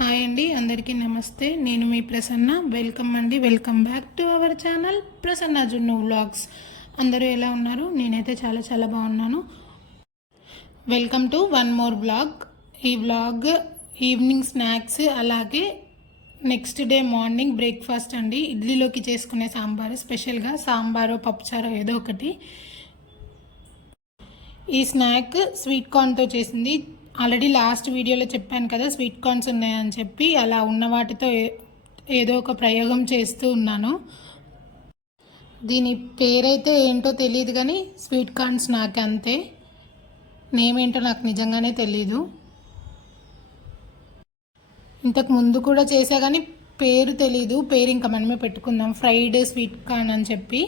Hi అండి, అందరికీ నమస్తే. నేను మీ Prasanna. Welcome back to our channel Prasanna Junnu vlogs. అందరూ ఎలా ఉన్నారు? నేనైతే చాలా చాలా బాగున్నాను. Welcome to one more vlog. ఈ వ్లాగ్ ఈవినింగ్ స్నాక్స్, అలాగే నెక్స్ట్ డే మార్నింగ్ బ్రేక్ఫాస్ట్ అండి. ఇడ్లీలోకి చేసుకునే సాంబారు, స్పెషల్గా సాంబారో పప్పుచారో ఏదో ఒకటి. ఈ స్నాక్ స్వీట్ కార్న్తో చేసింది. ఆల్రెడీ లాస్ట్ వీడియోలో చెప్పాను కదా, స్వీట్ కార్న్స్ ఉన్నాయని చెప్పి. అలా ఉన్న వాటితో ఏదో ఒక ప్రయోగం చేస్తూ ఉన్నాను. దీని పేరైతే ఏంటో తెలియదు కానీ స్వీట్ కార్న్స్ నాకు అంతే. నేమ్ ఏంటో నాకు నిజంగానే తెలీదు. ఇంతకు ముందు కూడా చేసా కానీ పేరు తెలీదు. పేరు ఇంకా మనమే పెట్టుకుందాం, ఫ్రైడ్ స్వీట్ కార్న్ అని చెప్పి.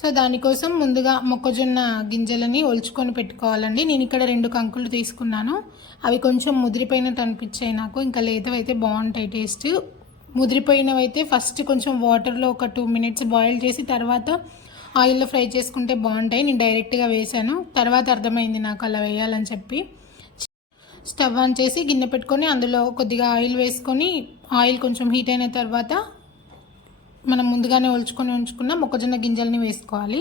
సో దానికోసం ముందుగా మొక్కజొన్న గింజలని ఒలుచుకొని పెట్టుకోవాలండి. నేను ఇక్కడ 2 కంకులు తీసుకున్నాను. అవి కొంచెం ముదిరిపోయినట్టు అనిపించాయి నాకు. ఇంకా లేతవైతే బాగుంటాయి టేస్ట్. ముదిరిపోయినవైతే ఫస్ట్ కొంచెం వాటర్లో ఒక 2 మినిట్స్ బాయిల్ చేసి తర్వాత ఆయిల్లో ఫ్రై చేసుకుంటే బాగుంటాయి. నేను డైరెక్ట్గా వేసాను, తర్వాత అర్థమైంది నాకు అలా వేయాలని చెప్పి. స్టవ్ ఆన్ చేసి గిన్నె పెట్టుకొని అందులో కొద్దిగా ఆయిల్ వేసుకొని, ఆయిల్ కొంచెం హీట్ అయిన తర్వాత మనం ముందుగానే ఉంచుకున్న మొక్కజొన్న గింజల్ని వేసుకోవాలి.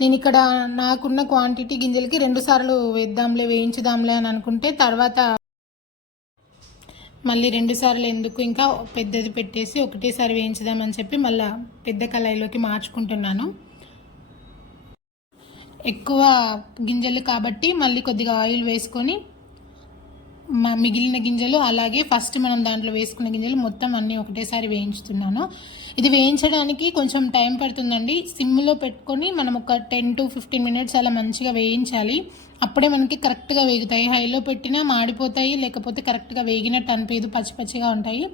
నేను ఇక్కడ నాకున్న క్వాంటిటీ గింజలకి 2 సార్లు వేయించుదాంలే అని అనుకుంటే, తర్వాత మళ్ళీ 2 సార్లు ఎందుకు, ఇంకా పెద్దది పెట్టేసి ఒకటేసారి వేయించుదామని చెప్పి మళ్ళీ పెద్ద కళాయిలోకి మార్చుకుంటున్నాను. ఎక్కువ గింజలు కాబట్టి మళ్ళీ కొద్దిగా ఆయిల్ వేసుకొని మిగిలిన గింజలు, అలాగే ఫస్ట్ మనం దాంట్లో వేసుకున్న గింజలు మొత్తం అన్నీ ఒకటేసారి వేయించుతున్నాను. ఇది వేయించడానికి కొంచెం టైం పడుతుందండి. సిమ్లో పెట్టుకొని మనం ఒక 10 to 15 మినిట్స్ అలా మంచిగా వేయించాలి. అప్పుడే మనకి కరెక్ట్గా వేగుతాయి. హైలో పెట్టినా మాడిపోతాయి, లేకపోతే కరెక్ట్గా వేగినట్టు అనిపించదు, పచ్చి పచ్చిగా ఉంటాయి.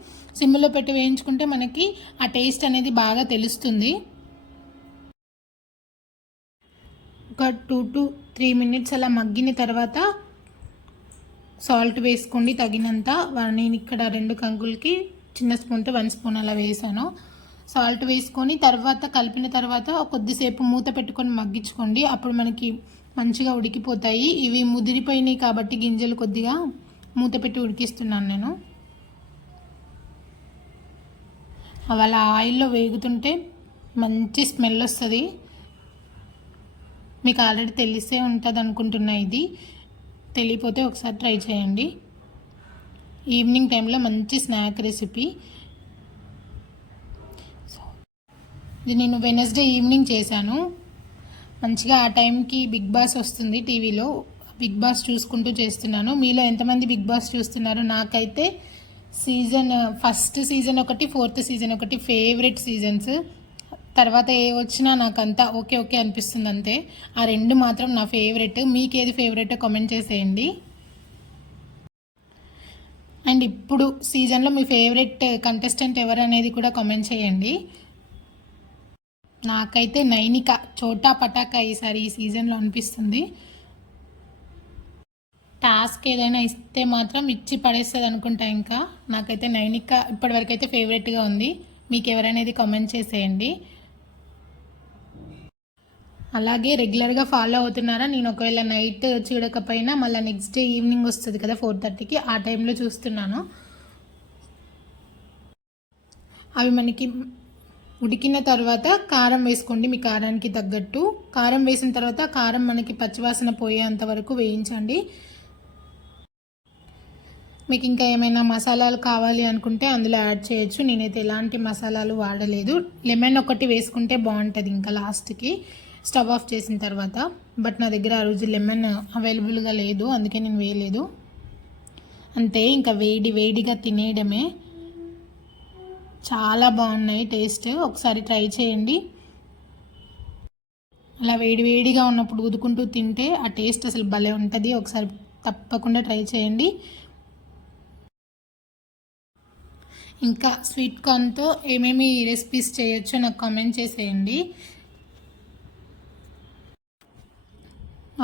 సిమ్లో పెట్టి వేయించుకుంటే మనకి ఆ టేస్ట్ అనేది బాగా తెలుస్తుంది. ఒక 2 to 3 మినిట్స్ అలా మగ్గిన తర్వాత సాల్ట్ వేసుకోండి తగినంత. నేను ఇక్కడ 2 కంకులకి చిన్న స్పూన్తో 1 స్పూన్ అలా వేసాను. సాల్ట్ వేసుకొని తర్వాత కలిపిన తర్వాత కొద్దిసేపు మూత పెట్టుకొని మగ్గించుకోండి. అప్పుడు మనకి మంచిగా ఉడికిపోతాయి. ఇవి ముదిరిపోయినాయి కాబట్టి గింజలు కొద్దిగా మూత పెట్టి ఉడికిస్తున్నాను నేను. అవి అలా ఆయిల్లో వేగుతుంటే మంచి స్మెల్ వస్తుంది. మీకు ఆల్రెడీ తెలిసే ఉంటుంది అనుకుంటున్నా. ఇది తెలియపోతే ఒకసారి ట్రై చేయండి. ఈవినింగ్ టైంలో మంచి స్నాక్ రెసిపీ. ఇది నేను వెనస్డే ఈవినింగ్ చేశాను. మంచిగా ఆ టైంకి బిగ్ బాస్ వస్తుంది టీవీలో. బిగ్ బాస్ చూసుకుంటూ చేస్తున్నాను. మీలో ఎంతమంది బిగ్ బాస్ చూస్తున్నారు? నాకైతే ఫస్ట్ సీజన్ ఒకటి, 4th సీజన్ ఒకటి ఫేవరెట్ సీజన్స్. తర్వాత ఏ వచ్చినా నాకు అంతా ఓకే అనిపిస్తుంది అంతే. ఆ 2 మాత్రం నా ఫేవరెట్. మీకు ఏది ఫేవరెట్ కామెంట్ చేసేయండి. అండ్ ఇప్పుడు సీజన్లో మీ ఫేవరెట్ కంటెస్టెంట్ ఎవరు అనేది కూడా కామెంట్ చేయండి. నాకైతే నైనిక చోటా పటాకా ఈసారి ఈ సీజన్లో అనిపిస్తుంది. టాస్క్ ఏదైనా ఇస్తే మాత్రం ఇచ్చి పడేస్తుంది అనుకుంటా. ఇంకా నాకైతే నైనిక ఇప్పటివరకు అయితే ఫేవరెట్గా ఉంది. మీకు ఎవరనేది కామెంట్ చేసేయండి. అలాగే రెగ్యులర్గా ఫాలో అవుతున్నారా? నేను ఒకవేళ నైట్ చూడకపోయినా మళ్ళీ నెక్స్ట్ డే ఈవినింగ్ వస్తుంది కదా 4:30కి, ఆ టైంలో చూస్తున్నాను. అవి మనకి ఉడికిన తర్వాత కారం వేసుకోండి, మీ కారానికి తగ్గట్టు. కారం వేసిన తర్వాత కారం మనకి పచ్చివాసన పోయేంత వరకు వేయించండి. మీకు ఇంకా ఏమైనా మసాలాలు కావాలి అనుకుంటే అందులో యాడ్ చేయొచ్చు. నేనైతే ఎలాంటి మసాలాలు వాడలేదు. లెమన్ ఒకటి వేసుకుంటే బాగుంటుంది ఇంకా లాస్ట్కి స్టవ్ ఆఫ్ చేసిన తర్వాత. బట్ నా దగ్గర ఆ రోజు లెమన్ అవైలబుల్గా లేదు, అందుకే నేను వేయలేదు. అంతే, ఇంకా వేడిగా తినేయడమే. చాలా బాగున్నాయి టేస్ట్. ఒకసారి ట్రై చేయండి. అలా వేడిగా ఉన్నప్పుడు ఊదుకుంటూ తింటే ఆ టేస్ట్ అసలు భలే ఉంటుంది. ఒకసారి తప్పకుండా ట్రై చేయండి. ఇంకా స్వీట్ కార్న్తో ఏమేమి రెసిపీస్ చేయొచ్చో నాకు కామెంట్ చేసేయండి.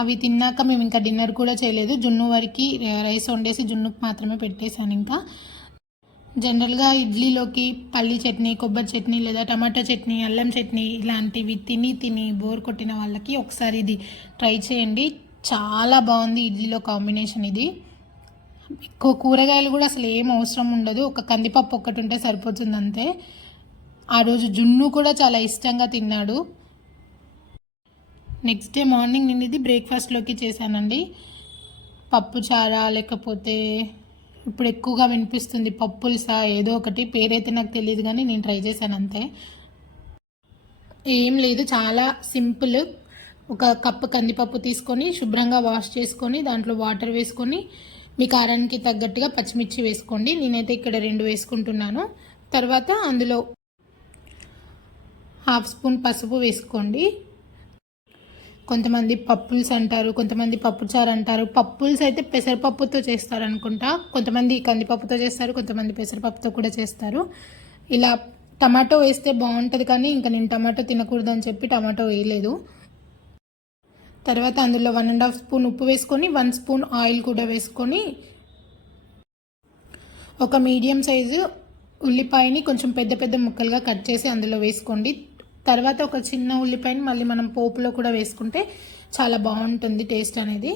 అవి తిన్నాక మేము ఇంకా డిన్నర్ కూడా చేయలేదు. జున్ను వరకు రైస్ వండేసి జున్నుకు మాత్రమే పెట్టేశాను. ఇంకా జనరల్గా ఇడ్లీలోకి పల్లీ చట్నీ, కొబ్బరి చట్నీ, లేదా టమాటా చట్నీ, అల్లం చట్నీ ఇలాంటివి తిని బోర్ కొట్టిన వాళ్ళకి ఒకసారి ఇది ట్రై చేయండి. చాలా బాగుంది ఇడ్లీలో కాంబినేషన్ ఇది. ఎక్కువ కూరగాయలు కూడా అసలు ఏం అవసరం ఉండదు, ఒక కందిపప్పు ఒక్కటి ఉంటే సరిపోతుంది అంతే. ఆ రోజు జున్ను కూడా చాలా ఇష్టంగా తిన్నాడు. నెక్స్ట్ డే మార్నింగ్ నేను ఇది బ్రేక్ఫాస్ట్లోకి చేశానండి. పప్పు చారా లేకపోతే ఇప్పుడు ఎక్కువగా వినిపిస్తుంది పప్పులుసా, ఏదో ఒకటి పేరైతే నాకు తెలియదు కానీ నేను ట్రై చేశాను అంతే. ఏం లేదు, చాలా సింపుల్. ఒక కప్పు కందిపప్పు తీసుకొని శుభ్రంగా వాష్ చేసుకొని దాంట్లో వాటర్ వేసుకొని మీ కారానికి తగ్గట్టుగా పచ్చిమిర్చి వేసుకోండి. నేనైతే ఇక్కడ 2 వేసుకుంటున్నాను. తర్వాత అందులో 1/2 స్పూన్ పసుపు వేసుకోండి. కొంతమంది పప్పుల్స్ అంటారు, కొంతమంది పప్పుచారు అంటారు. పప్పుల్స్ అయితే పెసరపప్పుతో చేస్తారు అనుకుంటా, కొంతమంది కందిపప్పుతో చేస్తారు, కొంతమంది పెసరపప్పుతో కూడా చేస్తారు. ఇలా టమాటో వేస్తే బాగుంటుంది కానీ ఇంకా నేను టమాటో తినకూడదని చెప్పి టమాటో వేయలేదు. తర్వాత అందులో 1.5 స్పూన్ ఉప్పు వేసుకొని 1 స్పూన్ ఆయిల్ కూడా వేసుకొని ఒక మీడియం సైజు ఉల్లిపాయని కొంచెం పెద్ద పెద్ద ముక్కలుగా కట్ చేసి అందులో వేసుకోండి. తర్వాత ఒక చిన్న ఉల్లిపాయని మళ్ళీ మనం పోపులో కూడా వేసుకుంటే చాలా బాగుంటుంది టేస్ట్ అనేది.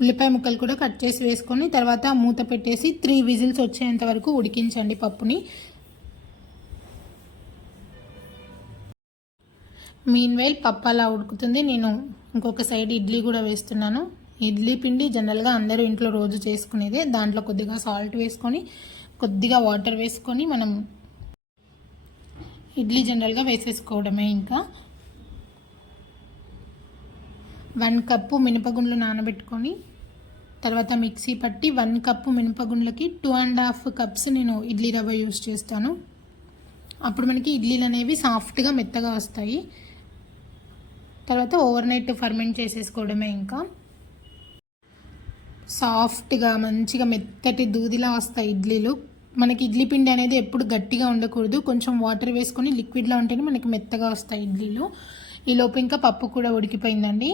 ఉల్లిపాయ ముక్కలు కూడా కట్ చేసి వేసుకొని తర్వాత మూత పెట్టేసి 3 విజిల్స్ వచ్చేంత వరకు ఉడికించండి పప్పుని. మీన్వైల్ పప్పు అలా ఉడుకుతుంది. నేను ఇంకొక సైడ్ ఇడ్లీ కూడా వేస్తున్నాను. ఇడ్లీ పిండి జనరల్గా అందరూ ఇంట్లో రోజు చేసుకునేదే. దాంట్లో కొద్దిగా సాల్ట్ వేసుకొని కొద్దిగా వాటర్ వేసుకొని మనం ఇడ్లీ జనరల్గా వేసేసుకోవడమే. ఇంకా 1 కప్పు మినపగుండ్లు నానబెట్టుకొని తర్వాత మిక్సీ పట్టి 1 కప్పు మినపగుండ్లకి 2.5 కప్స్ నేను ఇడ్లీ రవ్వ యూజ్ చేస్తాను. అప్పుడు మనకి ఇడ్లీలు అనేవి సాఫ్ట్గా మెత్తగా వస్తాయి. తర్వాత ఓవర్ నైట్ ఫర్మెంట్ చేసేసుకోవడమే. ఇంకా సాఫ్ట్గా మంచిగా మెత్తటి దూదిలా వస్తాయి ఇడ్లీలు. మనకి ఇడ్లీ పిండి అనేది ఎప్పుడు గట్టిగా ఉండకూడదు, కొంచెం వాటర్ వేసుకొని లిక్విడ్లో ఉంటేనే మనకి మెత్తగా వస్తాయి ఇడ్లీలు. ఈలోపు ఇంకా పప్పు కూడా ఉడికిపోయిందండి.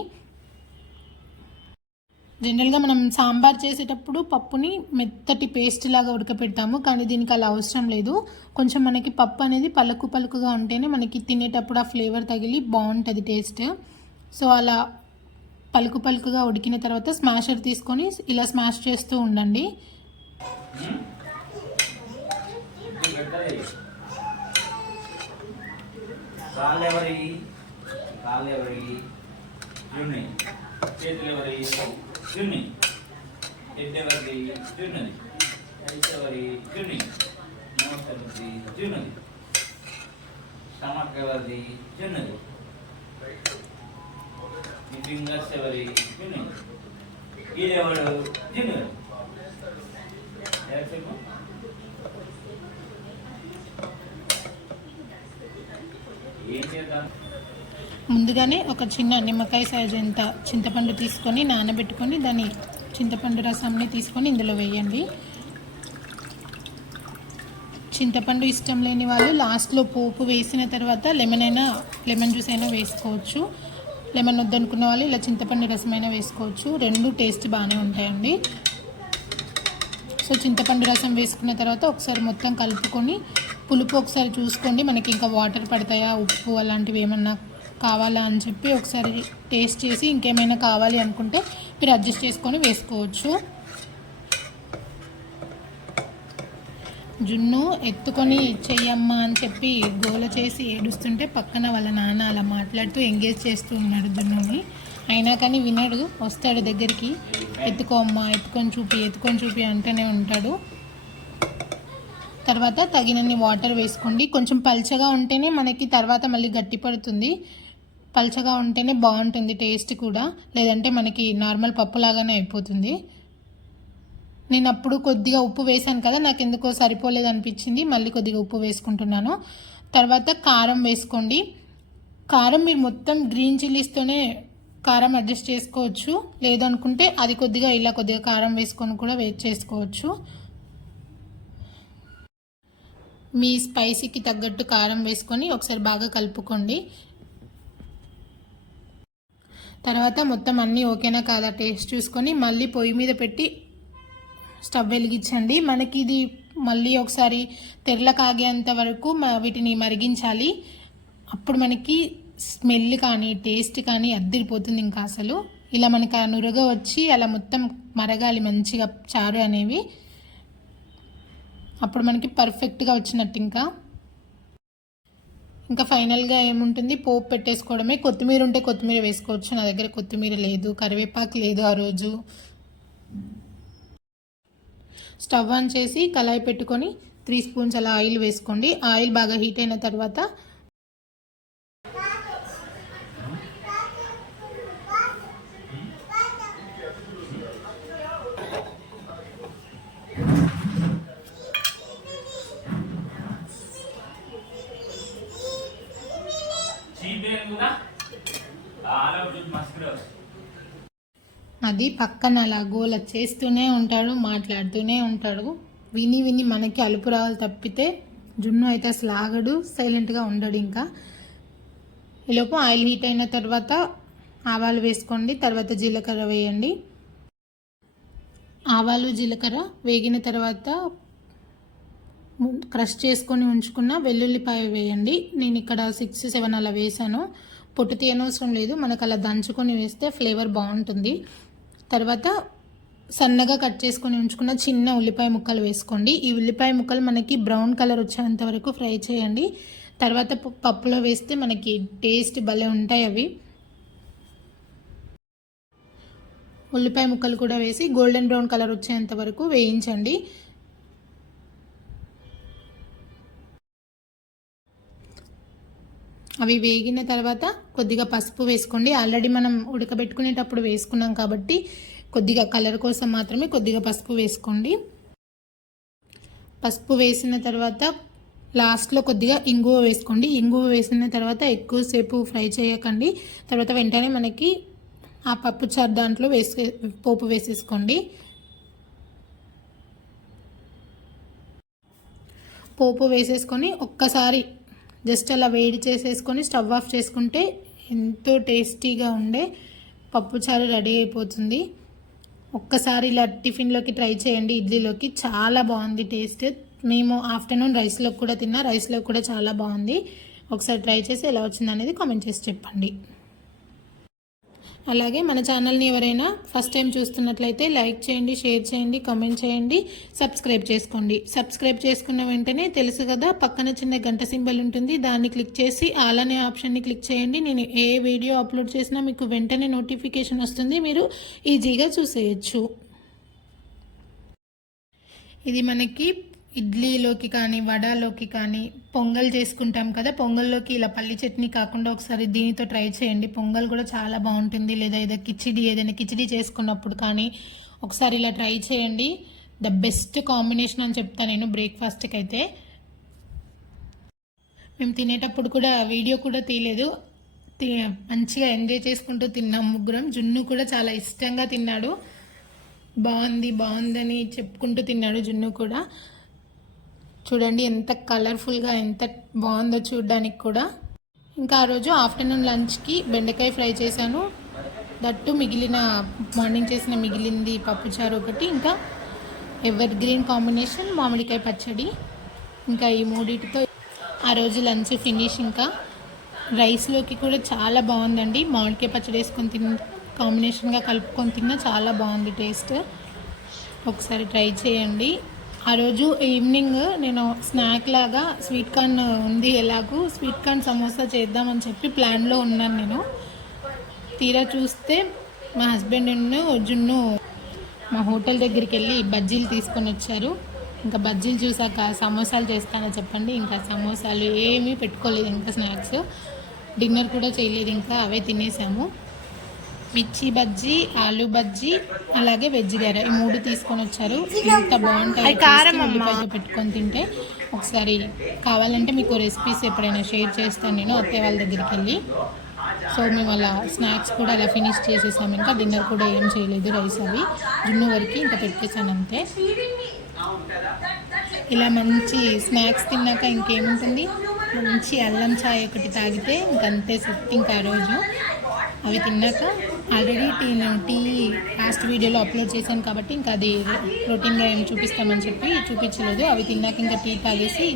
జనరల్గా మనం సాంబార్ చేసేటప్పుడు పప్పుని మెత్తటి పేస్ట్ లాగా ఉడకపెడతాము, కానీ దీనికి అలా అవసరం లేదు. కొంచెం మనకి పప్పు అనేది పలుకు పలుకుగా ఉంటేనే మనకి తినేటప్పుడు ఆ ఫ్లేవర్ తగిలి బాగుంటుంది టేస్ట్. సో అలా పలుకు పలుకుగా ఉడికిన తర్వాత స్మాషర్ తీసుకొని ఇలా స్మాష్ చేస్తూ ఉండండి. చేతులెవరి జున్ని, ఎడ్డెవరి జున్నది, ఐసెవరి జున్ని, నోసెవరిది జున్నది, స్టమక్ ఎవరిది జున్నది, ఈ ఫింగర్స్ ఎవరి జున్నది, ఈడెవడు జున్నది. ఏం చేద్దాం? ముందుగానే ఒక చిన్న నిమ్మకాయ సైజు ఎంత చింతపండు తీసుకొని నానబెట్టుకొని దాని చింతపండు రసంని తీసుకొని ఇందులో వేయండి. చింతపండు ఇష్టం లేని వాళ్ళు లాస్ట్లో పోపు వేసిన తర్వాత లెమన్ జ్యూస్ అయినా వేసుకోవచ్చు. లెమన్ వద్దనుకున్న వాళ్ళు ఇలా చింతపండు రసమైనా వేసుకోవచ్చు. 2 టేస్ట్ బాగానే ఉంటాయండి. సో చింతపండు రసం వేసుకున్న తర్వాత ఒకసారి మొత్తం కలుపుకొని పులుపు ఒకసారి చూసుకోండి. మనకి ఇంకా వాటర్ పడతాయా, ఉప్పు అలాంటివి ఏమన్నా కావాలా అని చెప్పి ఒకసారి టేస్ట్ చేసి ఇంకేమైనా కావాలి అనుకుంటే మీరు అడ్జస్ట్ చేసుకొని వేసుకోవచ్చు. జున్ను ఎత్తుకొని చెయ్యమ్మా అని చెప్పి గోల చేసి ఏడుస్తుంటే పక్కన వాళ్ళ నాన్న అలా మాట్లాడుతూ ఎంగేజ్ చేస్తూ ఉన్నాడు జున్నుని. అయినా కానీ వినడు, వస్తాడు దగ్గరికి, ఎత్తుకో అమ్మా, ఎత్తుకొని చూపి అంటూనే ఉంటాడు. తర్వాత తగినన్ని వాటర్ వేసుకోండి. కొంచెం పల్చగా ఉంటేనే మనకి తర్వాత మళ్ళీ గట్టి పడుతుంది. పల్చగా ఉంటేనే బాగుంటుంది టేస్ట్ కూడా, లేదంటే మనకి నార్మల్ పప్పులాగానే అయిపోతుంది. నేను అప్పుడు కొద్దిగా ఉప్పు వేసాను కదా, నాకు ఎందుకో సరిపోలేదు అనిపించింది, మళ్ళీ కొద్దిగా ఉప్పు వేసుకుంటున్నాను. తర్వాత కారం వేసుకోండి. కారం మీరు మొత్తం గ్రీన్ చిల్లీస్తోనే కారం అడ్జస్ట్ చేసుకోవచ్చు, లేదనుకుంటే అది కొద్దిగా ఇలా కొద్దిగా కారం వేసుకొని కూడా చేసుకోవచ్చు. మీ స్పైసీకి తగ్గట్టు కారం వేసుకొని ఒకసారి బాగా కలుపుకోండి. తర్వాత మొత్తం అన్నీ ఓకేనా కాదా టేస్ట్ చూసుకొని మళ్ళీ పొయ్యి మీద పెట్టి స్టవ్ వెలిగించండి. మనకి ఇది మళ్ళీ ఒకసారి తెరల కాగేంత వరకు వీటిని మరిగించాలి. అప్పుడు మనకి స్మెల్ కానీ టేస్ట్ కానీ అద్దరిపోతుంది ఇంకా అసలు. ఇలా మనకి ఆ నురగ వచ్చి అలా మొత్తం మరగాలి మంచిగా చారు అనేవి. అప్పుడు మనకి పర్ఫెక్ట్గా వచ్చినట్టు. ఇంకా ఫైనల్గా ఏముంటుంది, పోపు పెట్టేసుకోవడమే. కొత్తిమీర ఉంటే కొత్తిమీర వేసుకోవచ్చు. నా దగ్గర కొత్తిమీర లేదు, కరివేపాకు లేదు ఆ రోజు. స్టవ్ ఆన్ చేసి కళాయి పెట్టుకొని 3 స్పూన్స్ అలా ఆయిల్ వేసుకోండి. ఆయిల్ బాగా హీట్ అయిన తర్వాత అది పక్కన అలా గోల చేస్తూనే ఉంటాడు, మాట్లాడుతూనే ఉంటాడు. విని విని మనకి అలుపు రావాలి తప్పితే జున్ను అయితే అసలు ఆగడు, సైలెంట్గా ఉండడు. ఇంకా ఈలోపు ఆయిల్ హీట్ అయిన తర్వాత ఆవాలు వేసుకోండి, తర్వాత జీలకర్ర వేయండి. ఆవాలు జీలకర్ర వేగిన తర్వాత క్రష్ చేసుకొని ఉంచుకున్న వెల్లుల్లిపాయ వేయండి. నేను ఇక్కడ 6-7 అలా వేసాను. పొట్టు తీయనవసరం లేదు, మనకు అలా దంచుకొని వేస్తే ఫ్లేవర్ బాగుంటుంది. తర్వాత సన్నగా కట్ చేసుకొని ఉంచుకున్న చిన్న ఉల్లిపాయ ముక్కలు వేసుకోండి. ఈ ఉల్లిపాయ ముక్కలు మనకి బ్రౌన్ కలర్ వచ్చేంత వరకు ఫ్రై చేయండి. తర్వాత పప్పులో వేస్తే మనకి టేస్ట్ భలే ఉంటాయి అవి. ఉల్లిపాయ ముక్కలు కూడా వేసి గోల్డెన్ బ్రౌన్ కలర్ వచ్చేంత వరకు వేయించండి. అవి వేగిన తర్వాత కొద్దిగా పసుపు వేసుకోండి. ఆల్రెడీ మనం ఉడకబెట్టుకునేటప్పుడు వేసుకున్నాం కాబట్టి కొద్దిగా కలర్ కోసం మాత్రమే కొద్దిగా పసుపు వేసుకోండి. పసుపు వేసిన తర్వాత లాస్ట్లో కొద్దిగా ఇంగువ వేసుకోండి. ఇంగువ వేసిన తర్వాత ఎక్కువసేపు ఫ్రై చేయకండి. తర్వాత వెంటనే మనకి ఆ పప్పు చారు దాంట్లో పోపు వేసేసుకోండి. పోపు వేసేసుకొని ఒక్కసారి జస్ట్ అలా వేడి చేసేసుకొని స్టవ్ ఆఫ్ చేసుకుంటే ఎంతో టేస్టీగా ఉండే పప్పుచారు రెడీ అయిపోతుంది. ఒక్కసారి ఇలా టిఫిన్లోకి ట్రై చేయండి, ఇడ్లీలోకి చాలా బాగుంది టేస్ట్. మేము ఆఫ్టర్నూన్ రైస్లోకి కూడా తిన్నా, రైస్లో కూడా చాలా బాగుంది. ఒకసారి ట్రై చేసి ఎలా వచ్చింది అనేది కామెంట్ చేసి చెప్పండి. అలాగే మన ఛానల్ని ఎవరైనా ఫస్ట్ టైం చూస్తున్నట్లయితే లైక్ చేయండి, షేర్ చేయండి, కామెంట్ చేయండి, సబ్స్క్రైబ్ చేసుకోండి. సబ్స్క్రైబ్ చేసుకున్న వెంటనే తెలుసు కదా పక్కన చిన్న గంట సింబల్ ఉంటుంది, దాన్ని క్లిక్ చేసి ఆల్ అనే ఆప్షన్ని క్లిక్ చేయండి. నేను ఏ వీడియో అప్లోడ్ చేసినా మీకు వెంటనే నోటిఫికేషన్ వస్తుంది, మీరు ఈజీగా చూసేయచ్చు. ఇది మనకి ఇడ్లీలోకి కానీ వడలోకి కానీ పొంగల్ చేసుకుంటాం కదా, పొంగల్లోకి ఇలా పల్లి చట్నీ కాకుండా ఒకసారి దీనితో ట్రై చేయండి. పొంగల్ కూడా చాలా బాగుంటుంది. లేదా ఏదైనా కిచిడి చేసుకున్నప్పుడు కానీ ఒకసారి ఇలా ట్రై చేయండి. ద బెస్ట్ కాంబినేషన్ అని చెప్తాను నేను బ్రేక్ఫాస్ట్కి అయితే. మేము తినేటప్పుడు కూడా వీడియో కూడా తీయలేదు, మంచిగా ఎంజాయ్ చేసుకుంటూ తిన్నాం ముగ్గురం. జున్ను కూడా చాలా ఇష్టంగా తిన్నాడు, బాగుందని చెప్పుకుంటూ తిన్నాడు జున్ను కూడా. చూడండి ఎంత కలర్ఫుల్గా ఎంత బాగుందో చూడడానికి కూడా. ఇంకా ఆ రోజు ఆఫ్టర్నూన్ లంచ్కి బెండకాయ ఫ్రై చేశాను. దట్టు మార్నింగ్ చేసిన మిగిలింది పప్పుచారు ఒకటి, ఇంకా ఎవర్ గ్రీన్ కాంబినేషన్ మామిడికాయ పచ్చడి. ఇంకా ఈ మూడింటితో ఆ రోజు లంచ్ ఫినిష్. ఇంకా రైస్లోకి కూడా చాలా బాగుందండి. మామిడికాయ పచ్చడి వేసుకొని కాంబినేషన్గా కలుపుకొని తిన్నా చాలా బాగుంది టేస్ట్. ఒకసారి ట్రై చేయండి. ఆ రోజు ఈవినింగ్ నేను స్నాక్ లాగా స్వీట్ కార్న్ ఉంది, ఎలాగూ స్వీట్ కార్న్ సమోసా చేద్దామని చెప్పి ప్లాన్లో ఉన్నాను నేను. తీరా చూస్తే మా హస్బెండ్ జున్ను మా హోటల్ దగ్గరికి వెళ్ళి బజ్జీలు తీసుకొని వచ్చారు. ఇంకా బజ్జీలు చూసాక సమోసాలు చేస్తానని చెప్పండి, ఇంకా సమోసాలు ఏమీ పెట్టుకోలేదు. ఇంకా స్నాక్స్ డిన్నర్ కూడా చేయలేదు, ఇంకా అవే తినేసాము. మిర్చి బజ్జీ, ఆలు బజ్జీ, అలాగే వెజ్ గారె, ఈ 3 తీసుకొని వచ్చారు. ఎంత బాగుంటాయి ఉల్లిపాయతో పెట్టుకొని తింటే. ఒకసారి కావాలంటే మీకు రెసిపీస్ ఎప్పుడైనా షేర్ చేస్తాను నేను అత్తయ్య వాళ్ళ దగ్గరికి వెళ్ళి. సో మేము అలా స్నాక్స్ కూడా అలా ఫినిష్ చేసేసాము. ఇంకా డిన్నర్ కూడా ఏం చేయలేదు, రైస్ అవి జున్ను వరకు ఇంకా పెట్టేసాను అంతే. ఇలా మంచి స్నాక్స్ తిన్నాక ఇంకేముంటుంది, మంచి అల్లం చాయ్ ఒకటి తాగితే ఇంకంతే సెట్. ఇంకా ఆ రోజు అవి తిన్నాక ఆల్రెడీ టీ లాస్ట్ వీడియోలో అప్లోడ్ చేశాను కాబట్టి ఇంకా అది రొటీన్గా ఏం చూపిస్తామని చెప్పి చూపించలేదు. అవి తిన్నాక ఇంకా టీ తాగేసి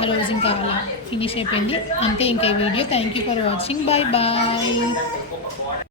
ఆ రోజు ఇంకా అలా ఫినిష్ అయిపోయింది అంతే. ఇంకా ఈ video. Thank you for watching. Bye bye.